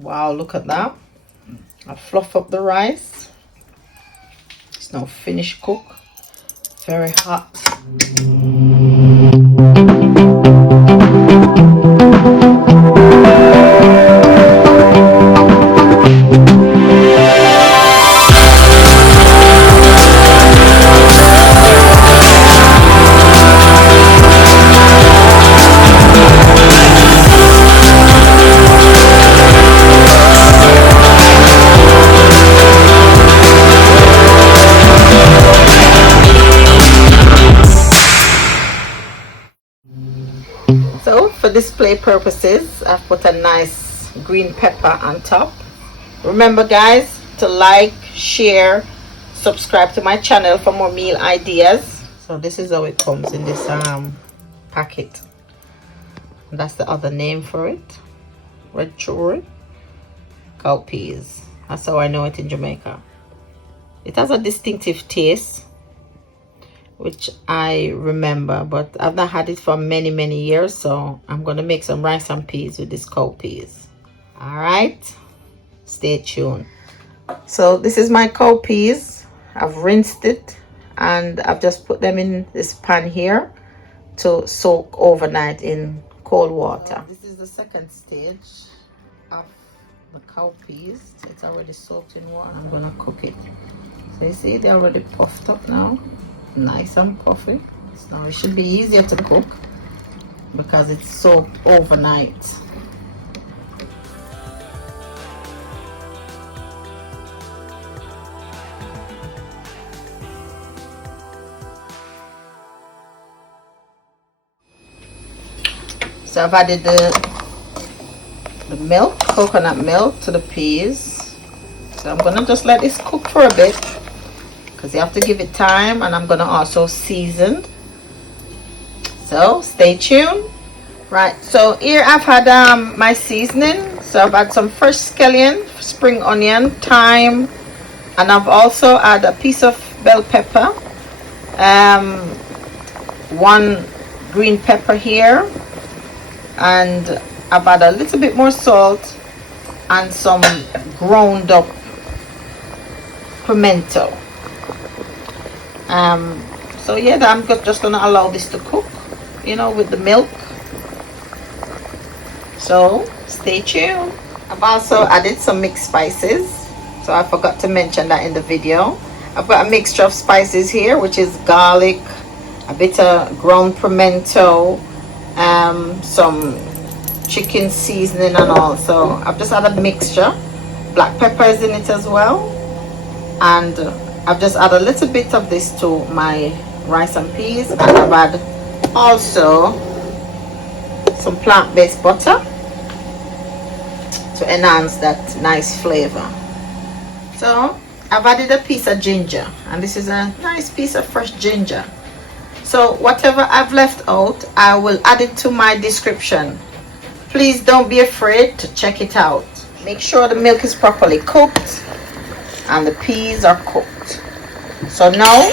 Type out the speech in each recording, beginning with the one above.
Wow, look at that. I fluff up the rice. It's now finished cook. Very hot. So for display purposes, I've put a nice green pepper on top. Remember guys to like, share, subscribe to my channel for more meal ideas. So this is how it comes in this packet. That's the other name for it. Red chori, cowpeas. That's how I know it in Jamaica. It has a distinctive taste, which I remember, but I've not had it for many years, so I'm gonna make some rice and peas with this cowpeas. All right, stay tuned. So this is my cowpeas. I've rinsed it and I've just put them in this pan here to soak overnight in cold water. This is the second stage of the cowpeas. So it's already soaked in water. I'm gonna cook it. So you see they're already puffed up now, nice and puffy. So now it should be easier to cook because it's soaked overnight. So I've added the milk, coconut milk, to the peas. So I'm gonna just let this cook for a bit because you have to give it time, and I'm gonna also season. So stay tuned. Right, so here I've had my seasoning. So I've had some fresh scallion, spring onion, thyme, and I've also had a piece of bell pepper, one green pepper here, and I've had a little bit more salt and some ground up pimento. So yeah, I'm just gonna allow this to cook, you know, with the milk. So stay tuned. I've also added some mixed spices, so I forgot to mention that in the video. I've got a mixture of spices here, which is garlic, a bit of ground pimento, some chicken seasoning and all. So I've just added a mixture. Black pepper is in it as well, and I've just added a little bit of this to my rice and peas, and I've added also some plant-based butter to enhance that nice flavor. So I've added a piece of ginger, and this is a nice piece of fresh ginger. So whatever I've left out, I will add it to my description. Please don't be afraid to check it out. Make sure the milk is properly cooked and the peas are cooked. So now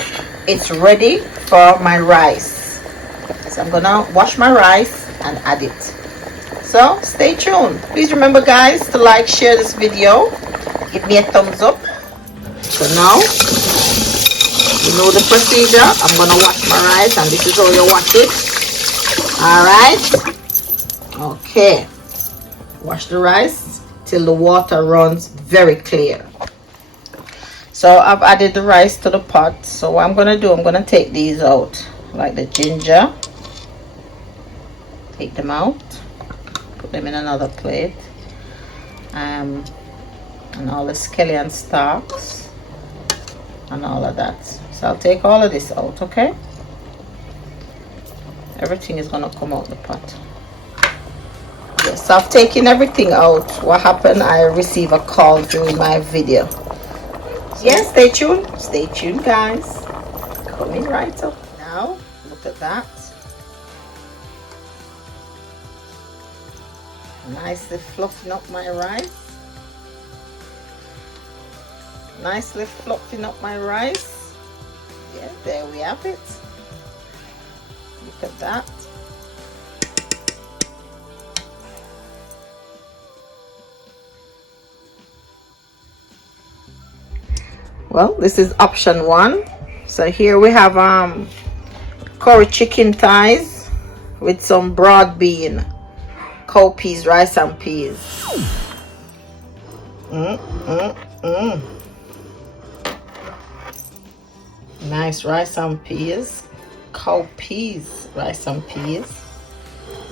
it's ready for my rice. So I'm gonna wash my rice and add it. So stay tuned. Please remember guys to like, share this video, give me a thumbs up. So now you know the procedure. I'm gonna wash my rice, and this is how you wash it. All right, okay, wash the rice till the water runs very clear. So I've added the rice to the pot. So what I'm gonna do, I'm gonna take these out, like the ginger, take them out, put them in another plate, and all the scallion stalks and all of that. So I'll take all of this out, okay? Everything is gonna come out the pot. Yes, so I've taken everything out. What happened, I received a call during my video. Yes, stay tuned guys. Coming right up. Now look at that, nicely fluffing up my rice. Nicely fluffing up my rice. Yeah, there we have it. Look at that. Well, this is option 1. So here we have curry chicken thighs with some broad bean, cowpeas, rice and peas. Nice rice and peas, cowpeas, rice and peas.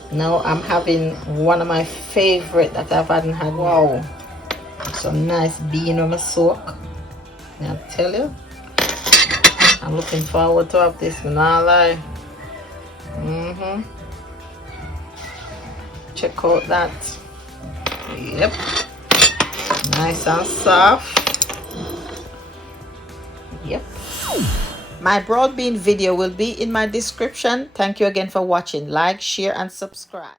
Now I'm having one of my favorite that I've hadn't had. Wow, some nice bean on my soak. I tell you, I'm looking forward to have this, man. I lie. Check out that. Yep, nice and soft. Yep. My broad bean video will be in my description. Thank you again for watching. Like, share and subscribe.